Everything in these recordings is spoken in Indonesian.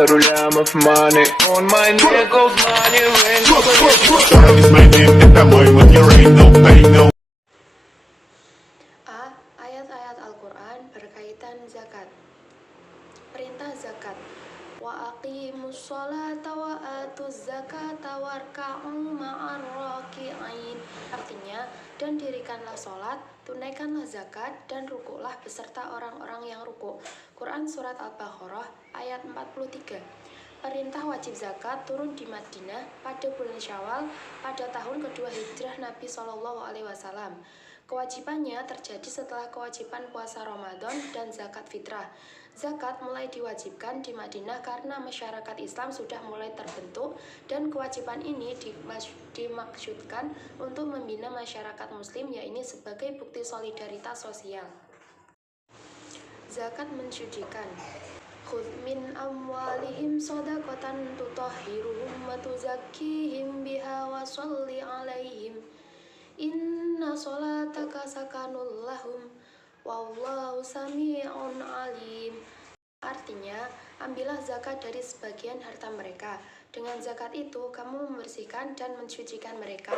Baru lama for money. On my neck goes money rain. Is my name and that boy with your ain't no pain no. A. Ayat-ayat Al-Quran berkaitan zakat. Perintah zakat. Wa aqimus sholata wa atuz zakata warka'u ma'ar raki'in. Artinya, dan dirikanlah sholat, tunaikanlah zakat, dan rukuklah beserta orang-orang yang rukuk. Quran Surat Al-Baqarah ayat 43. Perintah wajib zakat turun di Madinah pada bulan Syawal pada tahun kedua hijrah Nabi SAW. Kewajibannya terjadi setelah kewajiban puasa Ramadan dan zakat fitrah. Zakat mulai diwajibkan di Madinah karena masyarakat Islam sudah mulai terbentuk dan kewajiban ini dimaksudkan untuk membina masyarakat muslim, yaitu sebagai bukti solidaritas sosial. Zakat mensucikan. Khudh min amwalihim shadaqatan tutahhiruhum wa tuzakkihim biha wa sholli 'alaihim. Inna sholataka sakanul lahum wallahu sami'un alim. Artinya, ambillah zakat dari sebagian harta mereka. Dengan zakat itu, kamu membersihkan dan mensucikan mereka,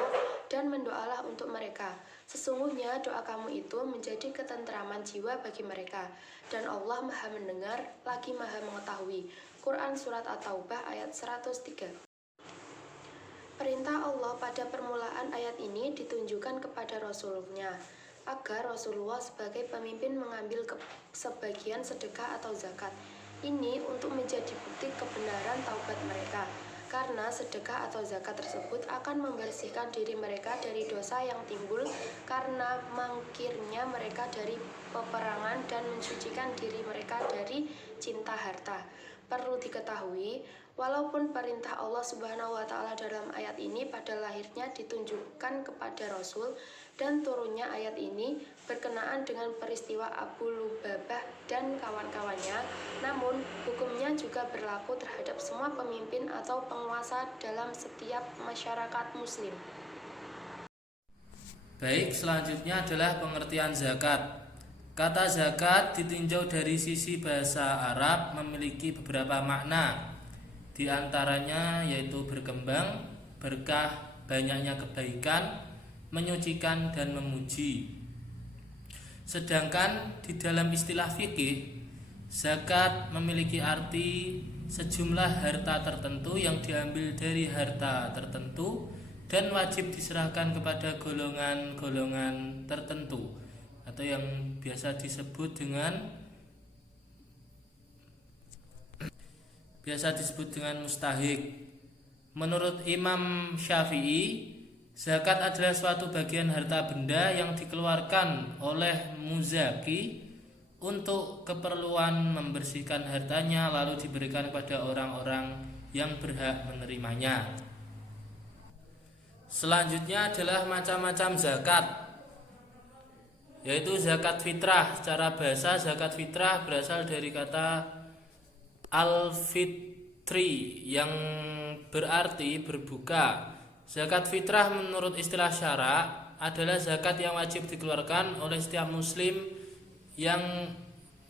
dan mendoalah untuk mereka. Sesungguhnya doa kamu itu menjadi ketentraman jiwa bagi mereka, dan Allah Maha Mendengar lagi Maha Mengetahui. Quran Surat At-Taubah ayat 103. Perintah Allah pada permulaan ayat ini ditunjukkan kepada Rasulnya, agar Rasulullah sebagai pemimpin mengambil sebagian sedekah atau zakat. Ini untuk menjadi bukti kebenaran taubat mereka, karena sedekah atau zakat tersebut akan membersihkan diri mereka dari dosa yang timbul karena mangkirnya mereka dari peperangan dan mensucikan diri mereka dari cinta harta. Perlu diketahui, walaupun perintah Allah Subhanahu wa Ta'ala dalam ayat ini pada lahirnya ditunjukkan kepada Rasul, dan turunnya ayat ini berkenaan dengan peristiwa Abu Lubabah dan kawan-kawannya, namun hukumnya juga berlaku terhadap semua pemimpin atau penguasa dalam setiap masyarakat muslim. Baik, selanjutnya adalah pengertian zakat. Kata zakat ditinjau dari sisi bahasa Arab memiliki beberapa makna. Di antaranya yaitu berkembang, berkah, banyaknya kebaikan, menyucikan dan memuji. Sedangkan di dalam istilah fikih, zakat memiliki arti sejumlah harta tertentu yang diambil dari harta tertentu dan wajib diserahkan kepada golongan-golongan tertentu, atau yang biasa disebut dengan mustahik. Menurut Imam Syafi'i, zakat adalah suatu bagian harta benda yang dikeluarkan oleh muzaki untuk keperluan membersihkan hartanya, lalu diberikan kepada orang-orang yang berhak menerimanya. Selanjutnya adalah macam-macam zakat, yaitu zakat fitrah. Secara bahasa, zakat fitrah berasal dari kata al-fitri yang berarti berbuka. Zakat fitrah menurut istilah syara adalah zakat yang wajib dikeluarkan oleh setiap muslim yang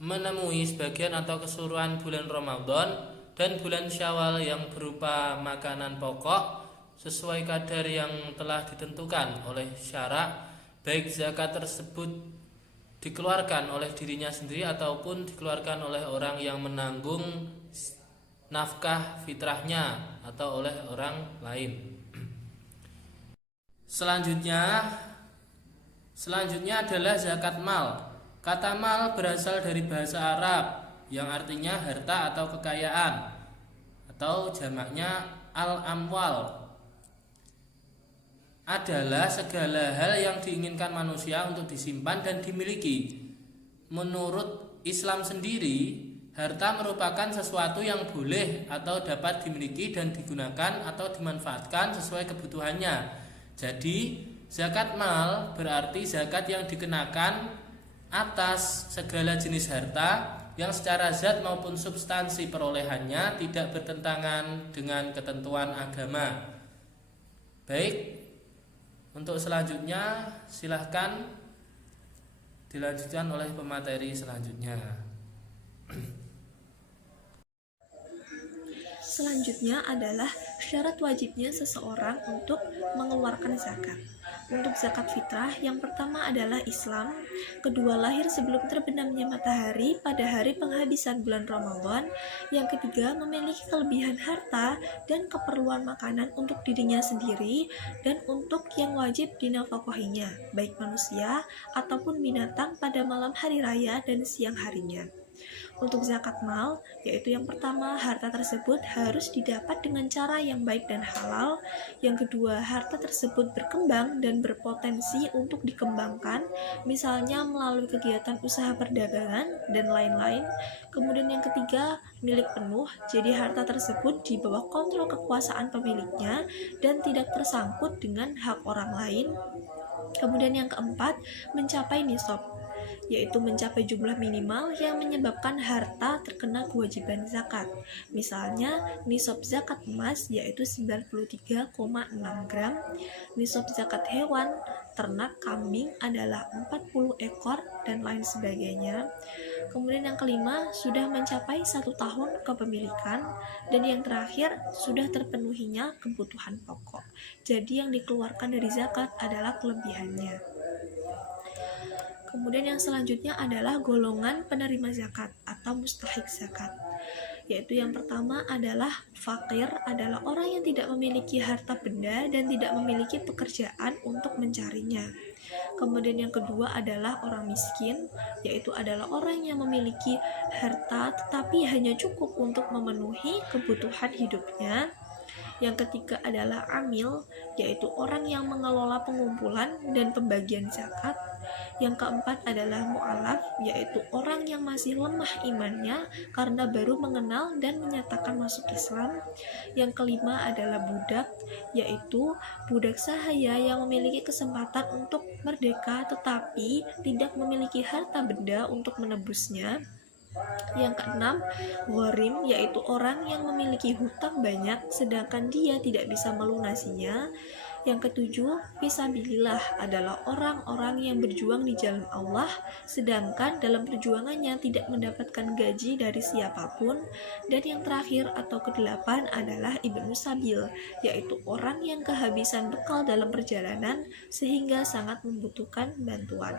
menemui sebagian atau keseluruhan bulan Ramadan dan bulan Syawal yang berupa makanan pokok sesuai kadar yang telah ditentukan oleh syara, baik zakat tersebut dikeluarkan oleh dirinya sendiri ataupun dikeluarkan oleh orang yang menanggung nafkah fitrahnya atau oleh orang lain. Selanjutnya adalah zakat mal. Kata mal berasal dari bahasa Arab yang artinya harta atau kekayaan, atau jamaknya al-amwal. Adalah segala hal yang diinginkan manusia untuk disimpan dan dimiliki. Menurut Islam sendiri, harta merupakan sesuatu yang boleh atau dapat dimiliki dan digunakan atau dimanfaatkan sesuai kebutuhannya. Jadi, zakat mal berarti zakat yang dikenakan atas segala jenis harta yang secara zat maupun substansi perolehannya tidak bertentangan dengan ketentuan agama. Baik, untuk selanjutnya silahkan dilanjutkan oleh pemateri selanjutnya. Selanjutnya adalah syarat wajibnya seseorang untuk mengeluarkan zakat. Untuk zakat fitrah, yang pertama adalah Islam, kedua lahir sebelum terbenamnya matahari pada hari penghabisan bulan Ramadan, yang ketiga memiliki kelebihan harta dan keperluan makanan untuk dirinya sendiri dan untuk yang wajib dinafkahinya, baik manusia ataupun binatang pada malam hari raya dan siang harinya. Untuk zakat mal, yaitu yang pertama, harta tersebut harus didapat dengan cara yang baik dan halal. Yang kedua, harta tersebut berkembang dan berpotensi untuk dikembangkan, misalnya melalui kegiatan usaha perdagangan dan lain-lain. Kemudian yang ketiga, milik penuh, jadi harta tersebut di bawah kontrol kekuasaan pemiliknya dan tidak tersangkut dengan hak orang lain. Kemudian yang keempat, mencapai nisab, yaitu mencapai jumlah minimal yang menyebabkan harta terkena kewajiban zakat. Misalnya, nisab zakat emas yaitu 93,6 gram, nisab zakat hewan ternak kambing adalah 40 ekor, dan lain sebagainya. Kemudian yang kelima, sudah mencapai 1 tahun kepemilikan, dan yang terakhir, sudah terpenuhinya kebutuhan pokok. Jadi yang dikeluarkan dari zakat adalah kelebihannya. Kemudian yang selanjutnya adalah golongan penerima zakat atau mustahik zakat, yaitu yang pertama adalah fakir, adalah orang yang tidak memiliki harta benda dan tidak memiliki pekerjaan untuk mencarinya. Kemudian yang kedua adalah orang miskin, yaitu adalah orang yang memiliki harta tetapi hanya cukup untuk memenuhi kebutuhan hidupnya. Yang ketiga adalah amil, yaitu orang yang mengelola pengumpulan dan pembagian zakat. Yang keempat adalah mu'alaf, yaitu orang yang masih lemah imannya karena baru mengenal dan menyatakan masuk Islam. Yang kelima adalah budak, yaitu budak sahaya yang memiliki kesempatan untuk merdeka tetapi tidak memiliki harta benda untuk menebusnya. Yang keenam, gharim, yaitu orang yang memiliki hutang banyak sedangkan dia tidak bisa melunasinya. Yang ketujuh, fisabilillah, adalah orang-orang yang berjuang di jalan Allah sedangkan dalam perjuangannya tidak mendapatkan gaji dari siapapun. Dan yang terakhir atau kedelapan adalah ibnu sabil, yaitu orang yang kehabisan bekal dalam perjalanan sehingga sangat membutuhkan bantuan.